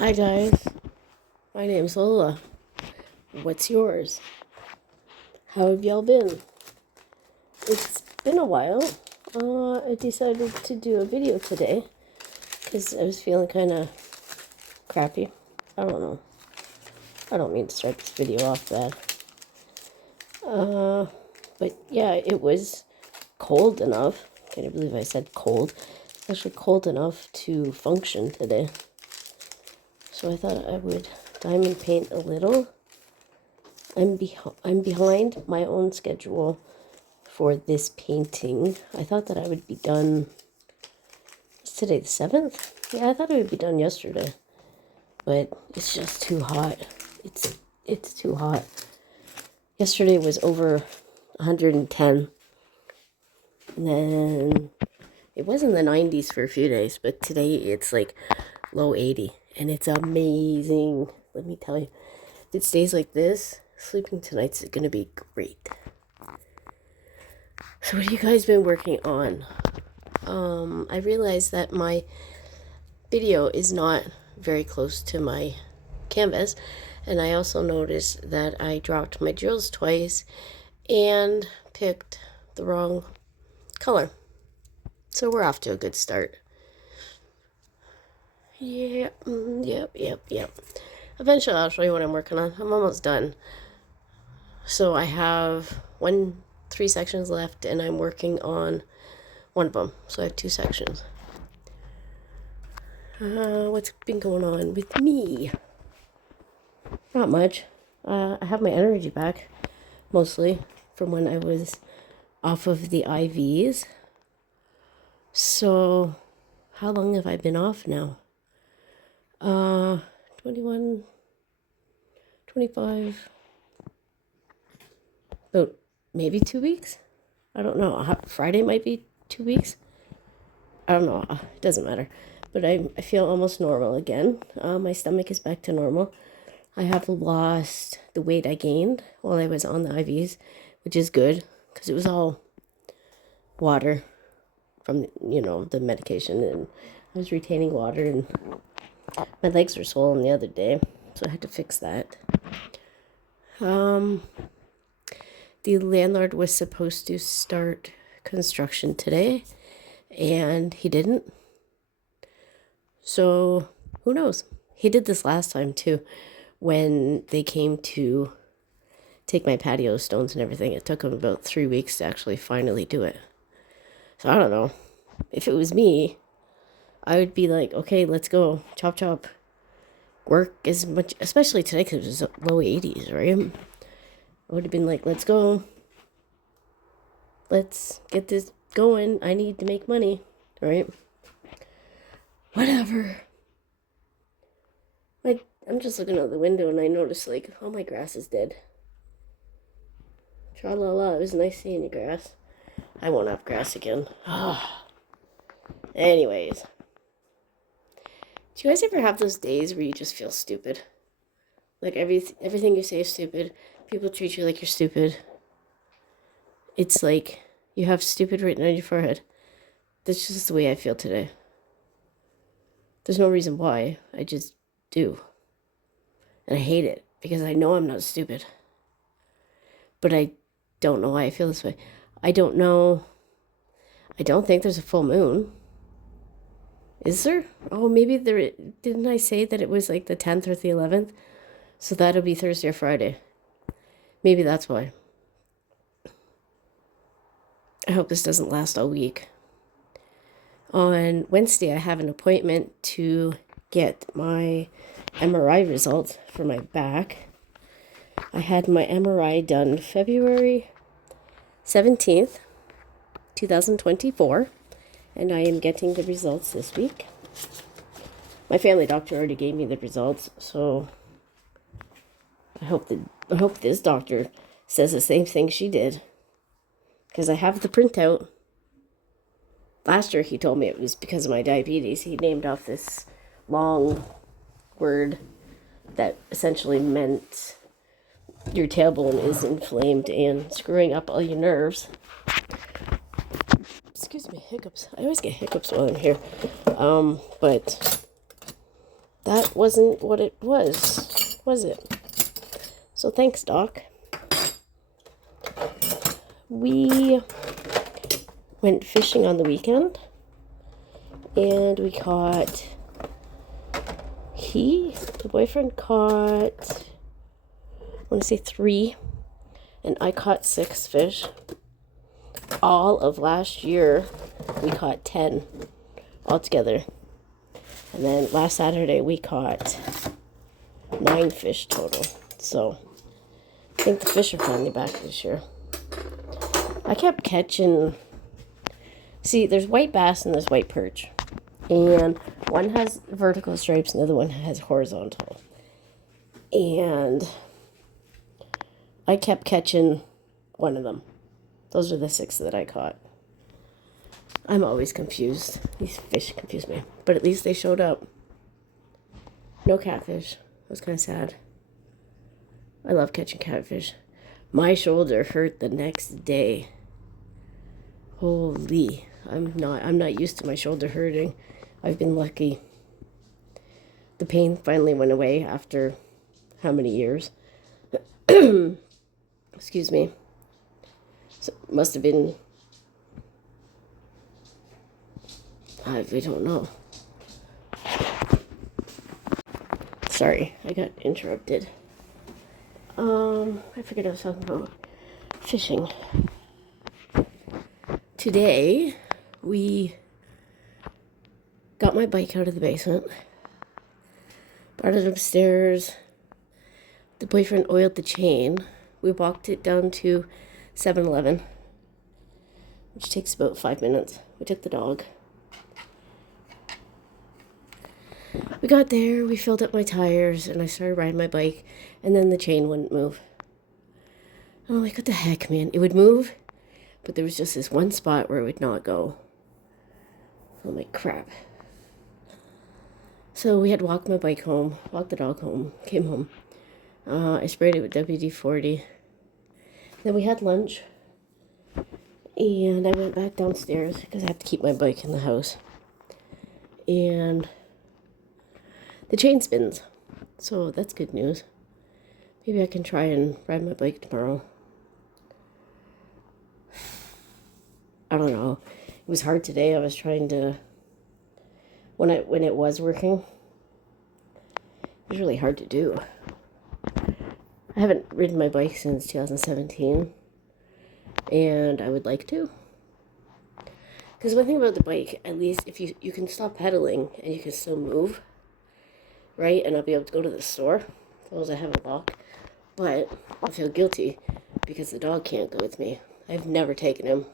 Hi guys, my name's Lola. What's yours? How have y'all been? It's been a while. I decided to do a video today because I was feeling kind of crappy. I don't know. I don't mean to start this video off bad. But yeah, it was cold enough. Can't believe I said cold. It's actually cold enough to function today. So I thought I would diamond paint a little. I'm behind my own schedule for this painting. I thought that I would be done. Is today the 7th? Yeah, I thought I would be done yesterday. But it's just too hot. It's too hot. Yesterday was over 110. And then it was in the 90s for a few days, but today it's like low 80. And it's amazing. Let me tell you. If it stays like this, sleeping tonight's going to be great. So what have you guys been working on? I realized that my video is not very close to my canvas. And I also noticed that I dropped my drills twice and picked the wrong color. So we're off to a good start. Yep. Eventually I'll show you what I'm working on. I'm almost done. So I have 3 sections left and I'm working on one of them. So I have 2 sections. What's been going on with me? Not much. I have my energy back, mostly, from when I was off of the IVs. So, how long have I been off now? 21, 25, about maybe 2 weeks? I don't know. Friday might be 2 weeks. I don't know. It doesn't matter. But I feel almost normal again. My stomach is back to normal. I have lost the weight I gained while I was on the IVs, which is good because it was all water from, the medication, and I was retaining water, and my legs were swollen the other day, so I had to fix that. The landlord was supposed to start construction today, and he didn't. So, who knows? He did this last time, too, when they came to take my patio stones and everything. It took him about 3 weeks to actually finally do it. So, I don't know. If it was me, I would be like, okay, let's go. Chop, chop. Work as much, especially today because it was low 80s, right? I would have been like, let's go. Let's get this going. I need to make money, right? Whatever. I'm just looking out the window and I notice, like, oh, my grass is dead. Tra-la-la, it was nice seeing you, grass. I won't have grass again. Anyways. Do you guys ever have those days where you just feel stupid? Like, everything you say is stupid. People treat you like you're stupid. It's like you have stupid written on your forehead. That's just the way I feel today. There's no reason why. I just do. And I hate it because I know I'm not stupid. But I don't know why I feel this way. I don't know. I don't think there's a full moon. Is there? Oh, maybe there. Didn't I say that it was like the 10th or the 11th? So that'll be Thursday or Friday. Maybe that's why. I hope this doesn't last all week. On Wednesday, I have an appointment to get my MRI results for my back. I had my MRI done February 17th, 2024, and I am getting the results this week. My family doctor already gave me the results, so I hope this doctor says the same thing she did, because I have the printout. Last year he told me it was because of my diabetes. He named off this long word that essentially meant your tailbone is inflamed and screwing up all your nerves. Excuse me, hiccups. I always get hiccups while I'm here. But that wasn't what it was it? So thanks, Doc. We went fishing on the weekend, and we caught, the boyfriend caught, I want to say 3, and I caught 6 fish. All of last year, we caught 10 altogether. And then last Saturday, we caught 9 fish total. So, I think the fish are finally back this year. I kept catching, see, there's white bass and there's white perch. And one has vertical stripes and the other one has horizontal. And I kept catching one of them. Those are the 6 that I caught. I'm always confused. These fish confuse me. But at least they showed up. No catfish. It was kind of sad. I love catching catfish. My shoulder hurt the next day. Holy. I'm not used to my shoulder hurting. I've been lucky. The pain finally went away after how many years? Excuse me. So it must have been, I don't know. Sorry, I got interrupted. I forget I was talking about fishing. Today, we got my bike out of the basement, brought it upstairs. The boyfriend oiled the chain. We walked it down to 7-Eleven, which takes about 5 minutes. We took the dog. We got there, we filled up my tires, and I started riding my bike, and then the chain wouldn't move. I'm like, what the heck, man? It would move, but there was just this one spot where it would not go. I'm like, crap. So we had to walk my bike home, walk the dog home, came home. I sprayed it with WD-40. Then we had lunch, and I went back downstairs because I have to keep my bike in the house. And the chain spins, so that's good news. Maybe I can try and ride my bike tomorrow. I don't know. It was hard today. I was trying to, when it was working, it was really hard to do. I haven't ridden my bike since 2017, and I would like to. Because one thing about the bike, at least if you can stop pedaling and you can still move, right? And I'll be able to go to the store, as long as I have a lock. But I feel guilty because the dog can't go with me. I've never taken him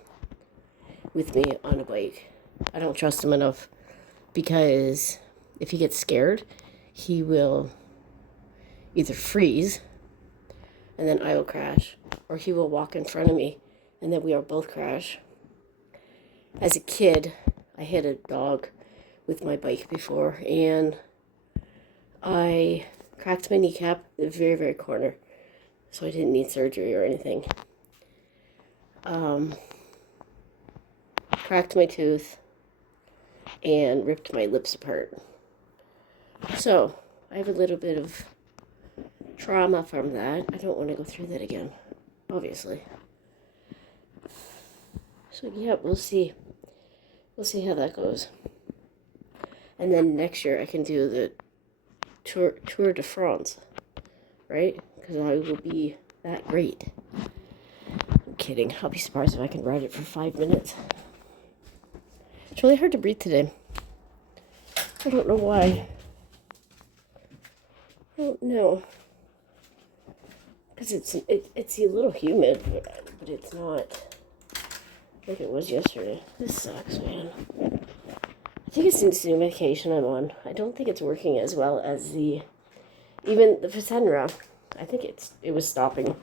with me on a bike. I don't trust him enough because if he gets scared, he will either freeze and then I will crash, or he will walk in front of me and then we will both crash. As a kid, I hit a dog with my bike before, and I cracked my kneecap at the very, very corner, so I didn't need surgery or anything. Cracked my tooth and ripped my lips apart. So, I have a little bit of trauma from that. I don't want to go through that again, obviously. So, yeah, we'll see. We'll see how that goes. And then next year I can do the Tour de France, right? Because I will be that great. I'm kidding. I'll be surprised if I can ride it for 5 minutes. It's really hard to breathe today. I don't know why. I don't know. Because it's a little humid, but it's not like it was yesterday. This sucks, man. I think it's this new medication I'm on. I don't think it's working as well as even the Fasenra. I think it was stopping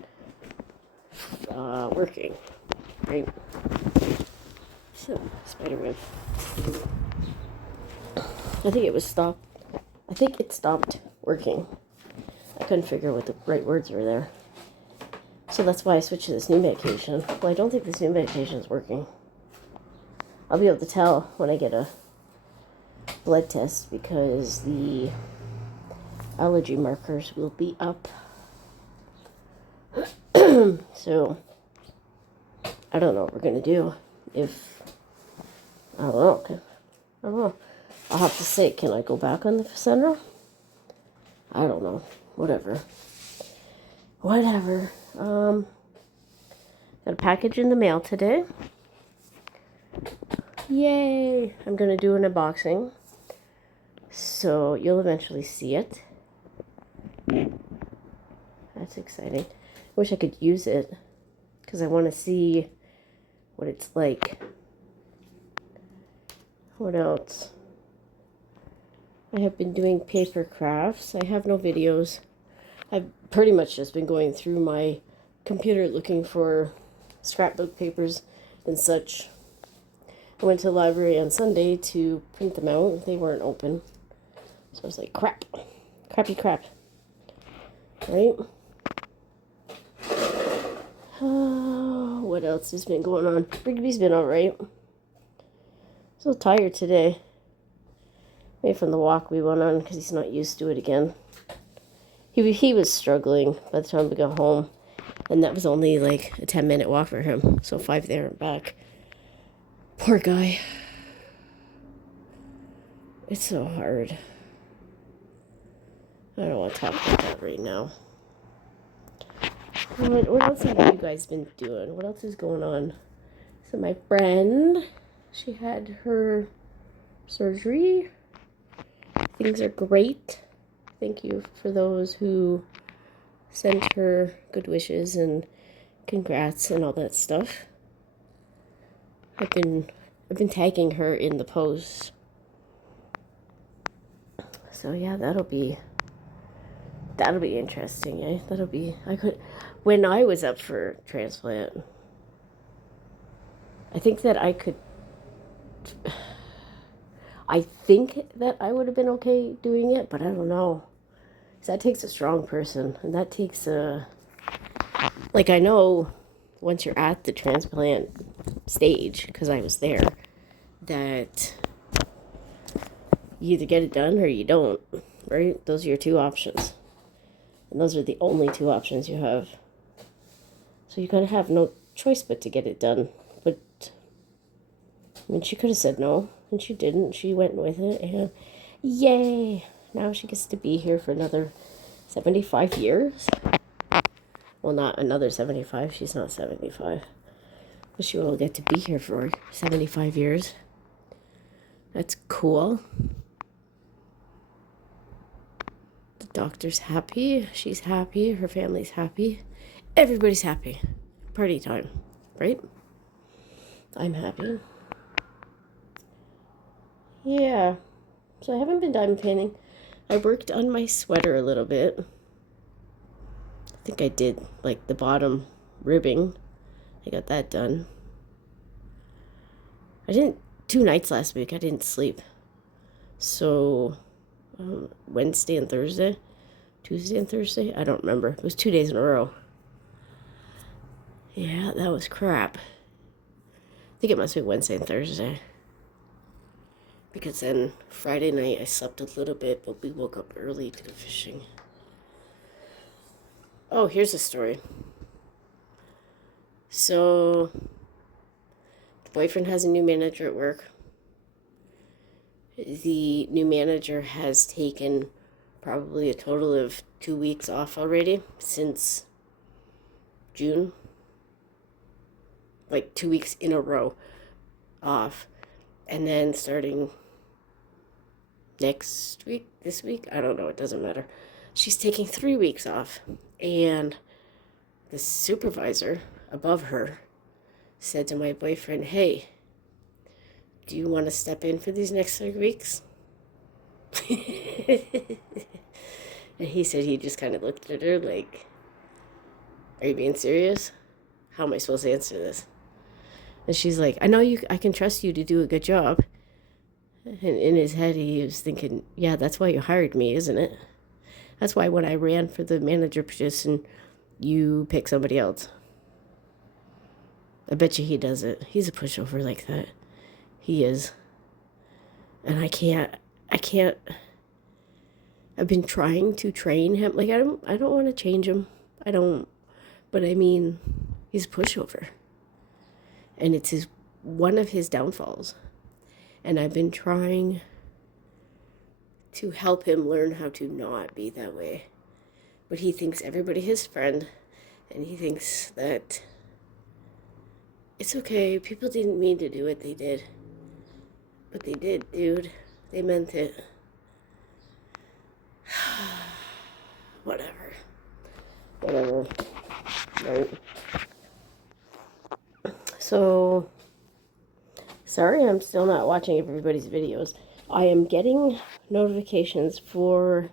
working, right? So, Spider-Man. I think it stopped working. I couldn't figure out what the right words were there. So that's why I switched to this new medication. Well, I don't think this new medication is working. I'll be able to tell when I get a blood test because the allergy markers will be up. So, I don't know what we're going to do. I don't know. I don't know. I'll have to say, can I go back on the Fasenra? I don't know. Whatever. Got a package in the mail today. Yay! I'm going to do an unboxing. So you'll eventually see it. That's exciting. Wish I could use it because I want to see what it's like. What else? I have been doing paper crafts. I have no videos. I've pretty much just been going through my computer looking for scrapbook papers and such. I went to the library on Sunday to print them out. They weren't open. So I was like, crap. Crappy crap. Right? What else has been going on? Rigby's been alright. So tired today. Maybe from the walk we went on because he's not used to it again. He was struggling by the time we got home. And that was only like a 10-minute walk for him. So 5 there and back. Poor guy. It's so hard. I don't want to talk about that right now. What else have you guys been doing? What else is going on? So my friend, she had her surgery. Things are great. Thank you for those who sent her good wishes and congrats and all that stuff. I've been tagging her in the post. So yeah, that'll be interesting, eh? When I was up for transplant, I think that I would have been okay doing it, but I don't know. 'Cause that takes a strong person, and that takes I know once you're at the transplant stage, because I was there, that you either get it done or you don't, right? Those are your two options. And those are the only two options you have. So you kind of have no choice but to get it done. But, I mean, she could have said no, and she didn't. She went with it, and yay! Now she gets to be here for another 75 years. Well, not another 75. She's not 75. But she will get to be here for 75 years. That's cool. The doctor's happy. She's happy. Her family's happy. Everybody's happy. Party time, right? I'm happy. Yeah. So I haven't been diamond painting. I worked on my sweater a little bit. I think I did like the bottom ribbing. I got that done. I didn't 2 nights last week. I didn't sleep. So Wednesday and Thursday, Tuesday and Thursday, I don't remember. It was 2 days in a row. Yeah, that was crap. I think it must be Wednesday and Thursday. Because then Friday night I slept a little bit, but we woke up early to go fishing. Oh, here's a story. So, the boyfriend has a new manager at work. The new manager has taken probably a total of 2 weeks off already since June. Like 2 weeks in a row off. And then starting this week, I don't know, it doesn't matter. She's taking 3 weeks off. And the supervisor above her said to my boyfriend, hey, do you want to step in for these next 3 weeks? And he said he just kind of looked at her like, are you being serious? How am I supposed to answer this? And she's like, I can trust you to do a good job. And in his head, he was thinking, yeah, that's why you hired me, isn't it? That's why when I ran for the manager position, you picked somebody else. I bet you he does it. He's a pushover like that. He is. And I can't I've been trying to train him. Like, I don't want to change him. I don't, but I mean, he's a pushover. And it's one of his downfalls. And I've been trying to help him learn how to not be that way. But he thinks everybody his friend, and he thinks that it's okay. People didn't mean to do what they did. But they did, dude. They meant it. Whatever. Right. So, sorry I'm still not watching everybody's videos. I am getting notifications for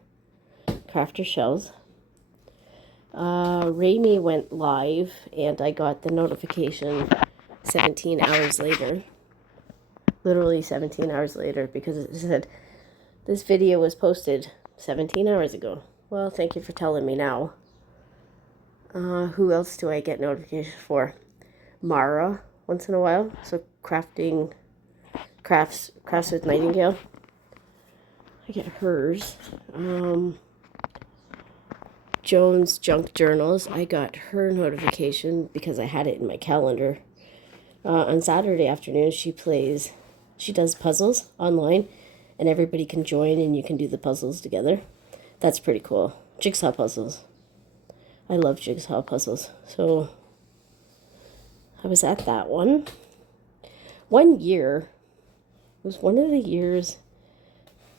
Crafter Shells. Raimi went live, and I got the notification 17 hours later. Literally 17 hours later, because it said this video was posted 17 hours ago. Well, thank you for telling me now. Who else do I get notifications for? Mara, once in a while. So crafts with Nightingale. I get hers. Joan's Junk Journals. I got her notification because I had it in my calendar. On Saturday afternoon, she does puzzles online, and everybody can join and you can do the puzzles together. That's pretty cool. Jigsaw puzzles. I love jigsaw puzzles. So I was at that one. One year, it was one of the years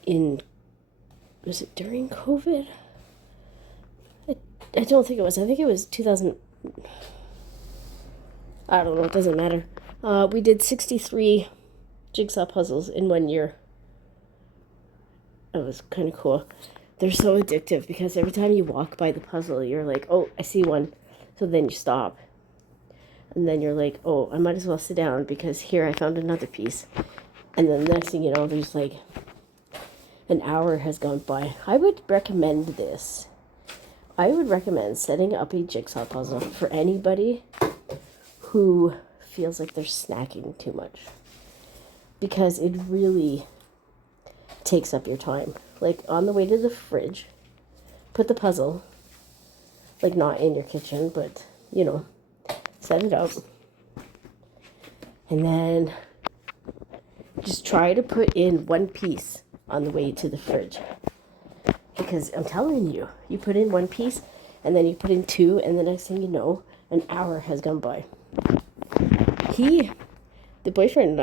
was it during COVID? I don't think it was. I think it was 2000. I don't know. It doesn't matter. We did 63 jigsaw puzzles in 1 year. It was kind of cool. They're so addictive because every time you walk by the puzzle, you're like, oh, I see one. So then you stop. And then you're like, oh, I might as well sit down because here I found another piece. And then the next thing you know, there's like an hour has gone by. I would recommend this. I would recommend setting up a jigsaw puzzle for anybody who feels like they're snacking too much. Because it really takes up your time. Like on the way to the fridge, put the puzzle, like not in your kitchen, but set it up. And then just try to put in one piece on the way to the fridge. Because I'm telling you, you put in one piece and then you put in two, and the next thing you know, an hour has gone by. The boyfriend,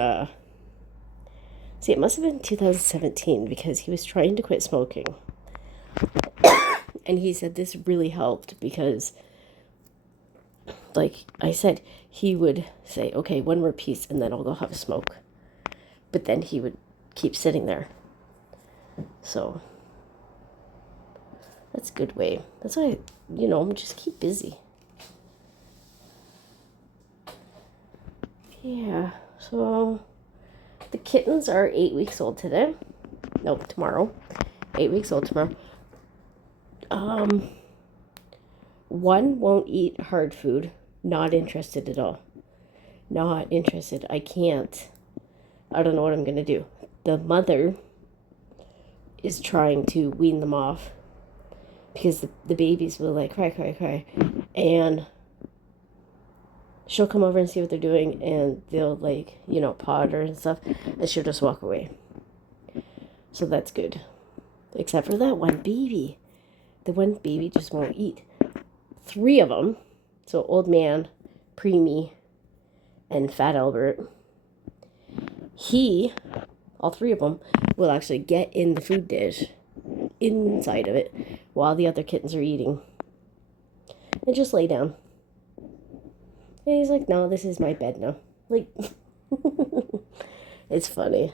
it must have been 2017 because he was trying to quit smoking. And he said this really helped because, like I said, he would say, okay, one more piece and then I'll go have a smoke. But then he would keep sitting there. So that's a good way. That's why, just keep busy. Yeah, so the kittens are 8 weeks old today. No, tomorrow. 8 weeks old tomorrow. One won't eat hard food. Not interested at all. Not interested. I can't. I don't know what I'm going to do. The mother is trying to wean them off because the babies will like cry. And she'll come over and see what they're doing, and they'll pod her and stuff, and she'll just walk away. So that's good. Except for that one baby. The one baby just won't eat. 3 of them, so Old Man, Preemie, and Fat Albert, all 3 of them, will actually get in the food dish, inside of it, while the other kittens are eating. And just lay down. And he's like, no, this is my bed now. Like, it's funny.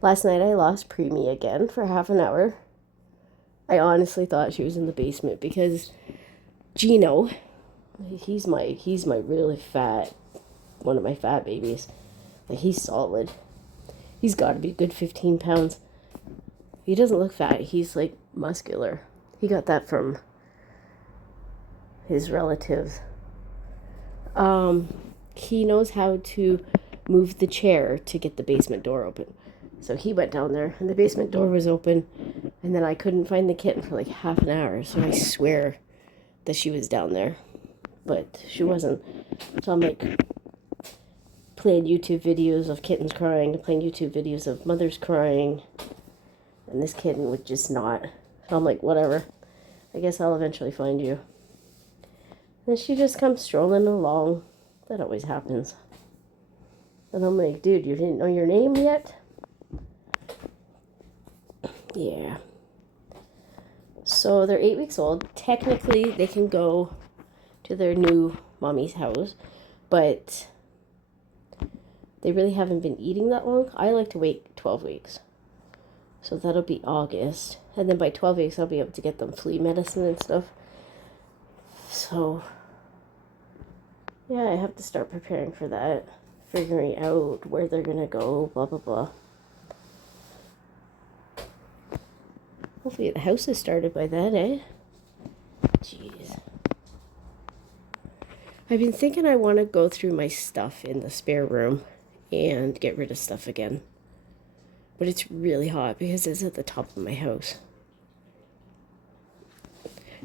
Last night I lost Preemie again for half an hour. I honestly thought she was in the basement because Gino, he's my really fat, one of my fat babies. Like, he's solid. He's got to be a good 15 pounds. He doesn't look fat. He's like muscular. He got that from his relatives. He knows how to move the chair to get the basement door open. So he went down there, and the basement door was open, and then I couldn't find the kitten for like half an hour, so I swear that she was down there, but she wasn't. So I'm like playing YouTube videos of kittens crying, playing YouTube videos of mothers crying, and this kitten would just not. So I'm like, whatever, I guess I'll eventually find you. And she just comes strolling along. That always happens. And I'm like, dude, you didn't know your name yet? Yeah. So they're 8 weeks old. Technically, they can go to their new mommy's house, but they really haven't been eating that long. I like to wait 12 weeks. So that'll be August. And then by 12 weeks, I'll be able to get them flea medicine and stuff. So, yeah, I have to start preparing for that. Figuring out where they're going to go, blah, blah, blah. Hopefully the house is started by then, eh? Jeez. I've been thinking I want to go through my stuff in the spare room and get rid of stuff again. But it's really hot because it's at the top of my house.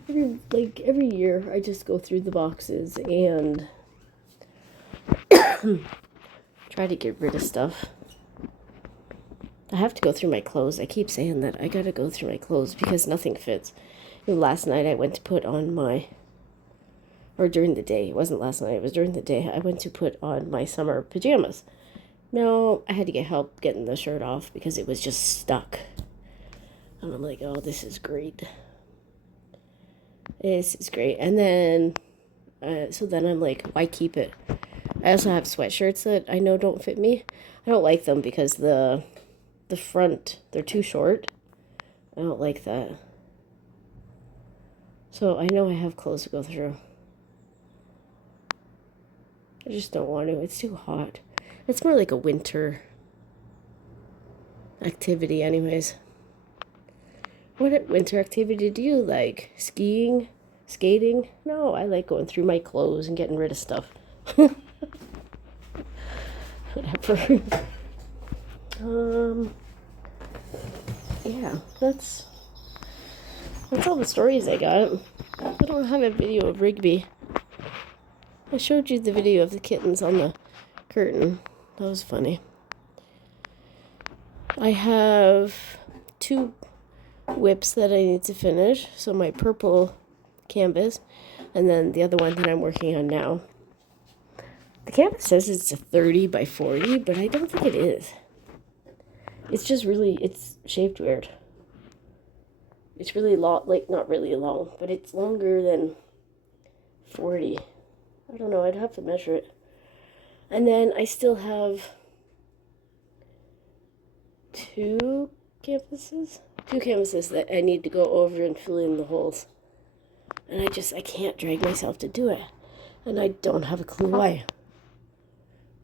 Every year I just go through the boxes and try to get rid of stuff. I have to go through my clothes. I keep saying that. I gotta go through my clothes because nothing fits. Last night I went to put on or during the day, it wasn't last night, it was during the day, I went to put on my summer pajamas. No, I had to get help getting the shirt off because it was just stuck. And I'm like, oh, this is great. This is great. And then, so then I'm like, why keep it? I also have sweatshirts that I know don't fit me. I don't like them because the front, they're too short. I don't like that. So I know I have clothes to go through. I just don't want to. It's too hot. It's more like a winter activity anyways. What winter activity do you like? Skiing? Skating? No, I like going through my clothes and getting rid of stuff. Whatever. Yeah, that's all the stories I got. I don't have a video of Rigby. I showed you the video of the kittens on the curtain. That was funny. I have 2 whips that I need to finish. So my purple canvas and then the other one that I'm working on now. The canvas says it's a 30 by 40, but I don't think it is. It's just really, it's shaped weird. It's really long, like not really long, but it's longer than 40. I don't know, I'd have to measure it. And then I still have 2 canvases that I need to go over and fill in the holes. And I can't drag myself to do it. And I don't have a clue why.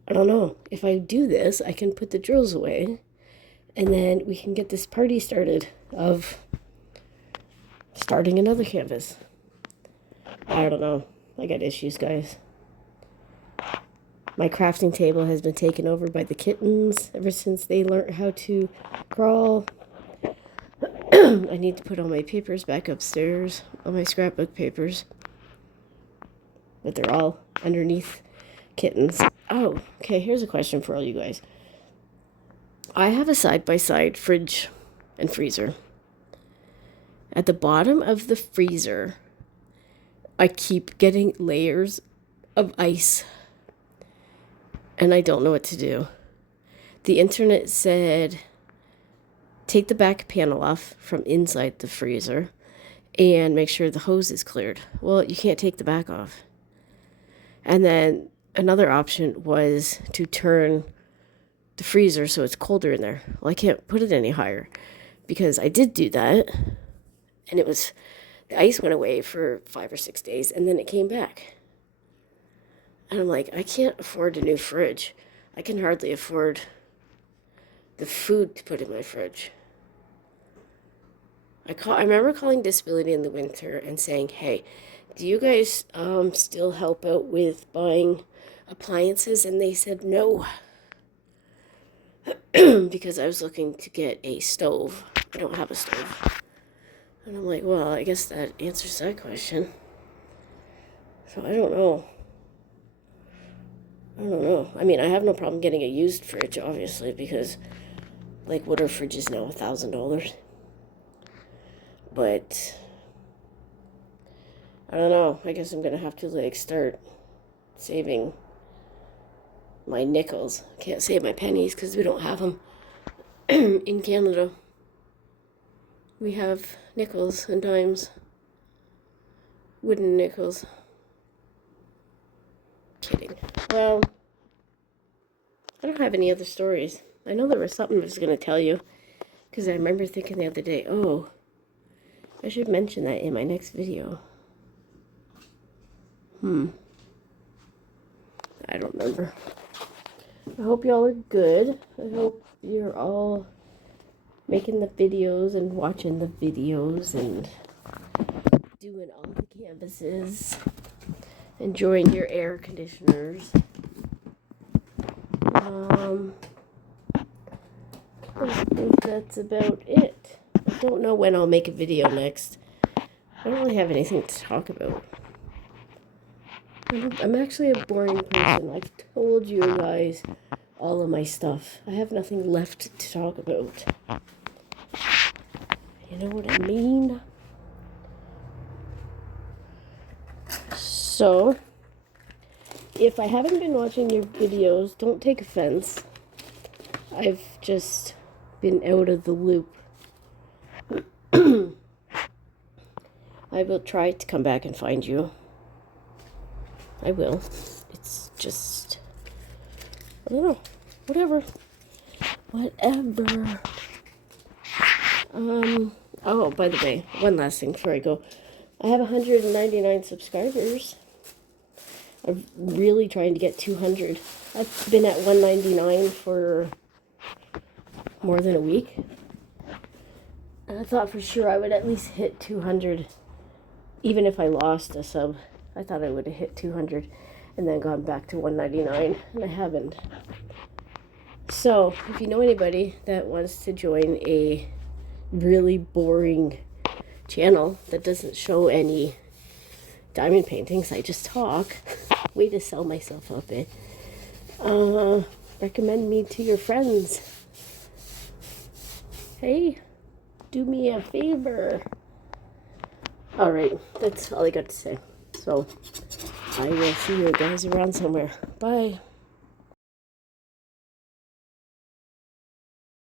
I don't know. If I do this, I can put the drills away. And then we can get this party started of starting another canvas. I don't know. I got issues, guys. My crafting table has been taken over by the kittens ever since they learned how to crawl. I need to put all my papers back upstairs, all my scrapbook papers. But they're all underneath kittens. Oh, okay, here's a question for all you guys. I have a side-by-side fridge and freezer. At the bottom of the freezer, I keep getting layers of ice. And I don't know what to do. The internet said, take the back panel off from inside the freezer and make sure the hose is cleared. Well, you can't take the back off. And then another option was to turn the freezer so it's colder in there. Well, I can't put it any higher because I did do that. And the ice went away for 5 or 6 days and then it came back. And I'm like, I can't afford a new fridge. I can hardly afford the food to put in my fridge. I remember calling Disability in the winter and saying, hey, do you guys still help out with buying appliances? And they said no. because I was looking to get a stove. I don't have a stove. And I'm like, well, I guess that answers that question. So I don't know. I mean, I have no problem getting a used fridge, obviously, because, like, what our fridge is now, $1,000. But I don't know. I guess I'm gonna have to, like, start saving my nickels. Can't save my pennies because we don't have them in Canada. We have nickels and dimes, wooden nickels. Kidding. Well, I don't have any other stories. I know there was something I was going to tell you, because I remember thinking the other day, oh, I should mention that in my next video. I don't remember. I hope y'all are good. I hope you're all making the videos and watching the videos and doing all the canvases, enjoying your air conditioners. I think that's about it. I don't know when I'll make a video next. I don't really have anything to talk about. I'm actually a boring person. I've told you guys all of my stuff. I have nothing left to talk about. You know what I mean? So, if I haven't been watching your videos, don't take offense. I've just been out of the loop. I will try to come back and find you. I will. It's just, I don't know. Whatever. Oh, by the way, one last thing before I go. I have 199 subscribers. I'm really trying to get 200. I've been at 199 for more than a week. And I thought for sure I would at least hit 200. Even if I lost a sub, I thought I would have hit 200 and then gone back to 199. And I haven't. So, if you know anybody that wants to join a really boring channel that doesn't show any diamond paintings, I just talk. Way to sell myself up, eh? Recommend me to your friends. Hey, do me a favor. Alright, that's all I got to say. So, I will see you guys around somewhere. Bye.